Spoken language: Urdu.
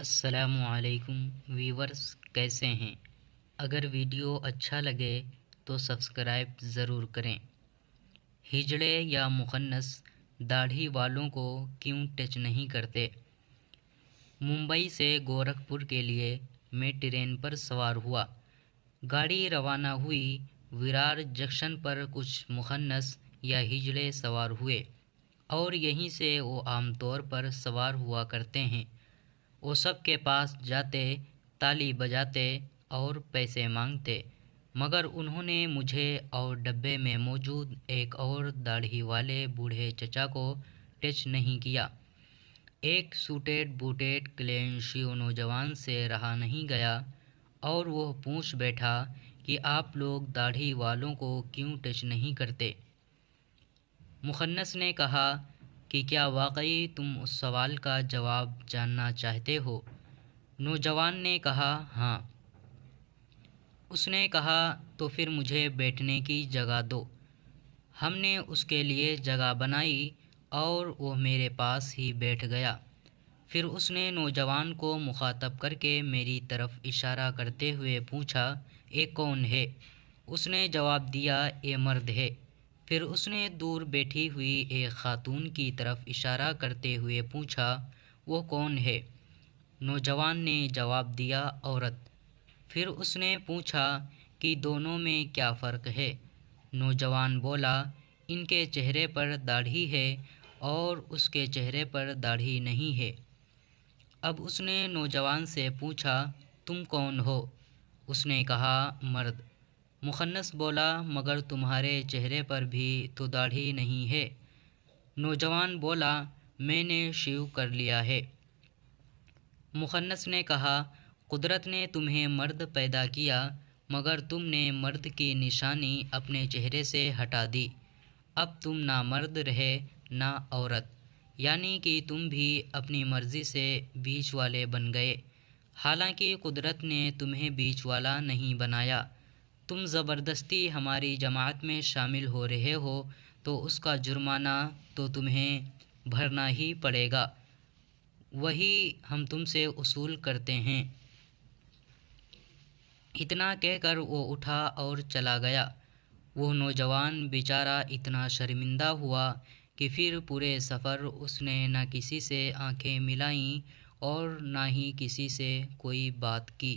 السلام علیکم ویورز، کیسے ہیں؟ اگر ویڈیو اچھا لگے تو سبسکرائب ضرور کریں۔ ہجڑے یا مخنث داڑھی والوں کو کیوں ٹچ نہیں کرتے؟ ممبئی سے گورکھپور کے لیے میں ٹرین پر سوار ہوا۔ گاڑی روانہ ہوئی۔ ویرار جنکشن پر کچھ مخنث یا ہجڑے سوار ہوئے اور یہیں سے وہ عام طور پر سوار ہوا کرتے ہیں۔ وہ سب کے پاس جاتے، تالی بجاتے اور پیسے مانگتے، مگر انہوں نے مجھے اور ڈبے میں موجود ایک اور داڑھی والے بوڑھے چچا کو ٹچ نہیں کیا۔ ایک سوٹیڈ بوٹیڈ کلینشیو نوجوان سے رہا نہیں گیا اور وہ پوچھ بیٹھا کہ آپ لوگ داڑھی والوں کو کیوں ٹچ نہیں کرتے؟ مخنث نے کہا کہ کیا واقعی تم اس سوال کا جواب جاننا چاہتے ہو؟ نوجوان نے کہا ہاں۔ اس نے کہا تو پھر مجھے بیٹھنے کی جگہ دو۔ ہم نے اس کے لیے جگہ بنائی اور وہ میرے پاس ہی بیٹھ گیا۔ پھر اس نے نوجوان کو مخاطب کر کے میری طرف اشارہ کرتے ہوئے پوچھا، یہ کون ہے؟ اس نے جواب دیا، یہ مرد ہے۔ پھر اس نے دور بیٹھی ہوئی ایک خاتون کی طرف اشارہ کرتے ہوئے پوچھا، وہ کون ہے؟ نوجوان نے جواب دیا، عورت۔ پھر اس نے پوچھا کہ دونوں میں کیا فرق ہے؟ نوجوان بولا، ان کے چہرے پر داڑھی ہے اور اس کے چہرے پر داڑھی نہیں ہے۔ اب اس نے نوجوان سے پوچھا، تم کون ہو؟ اس نے کہا، مرد۔ مخنث بولا، مگر تمہارے چہرے پر بھی تو داڑھی نہیں ہے۔ نوجوان بولا، میں نے شیو کر لیا ہے۔ مخنث نے کہا، قدرت نے تمہیں مرد پیدا کیا، مگر تم نے مرد کی نشانی اپنے چہرے سے ہٹا دی۔ اب تم نہ مرد رہے نہ عورت، یعنی کہ تم بھی اپنی مرضی سے بیچ والے بن گئے، حالانکہ قدرت نے تمہیں بیچ والا نہیں بنایا۔ تم زبردستی ہماری جماعت میں شامل ہو رہے ہو تو اس کا جرمانہ تو تمہیں بھرنا ہی پڑے گا، وہی ہم تم سے وصول کرتے ہیں۔ اتنا کہہ کر وہ اٹھا اور چلا گیا۔ وہ نوجوان بیچارہ اتنا شرمندہ ہوا کہ پھر پورے سفر اس نے نہ کسی سے آنکھیں ملائیں اور نہ ہی کسی سے کوئی بات کی۔